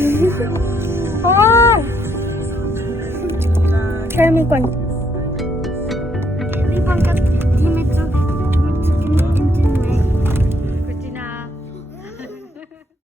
Oh, try me one. Liebang kat die mit so mit so in den Weg.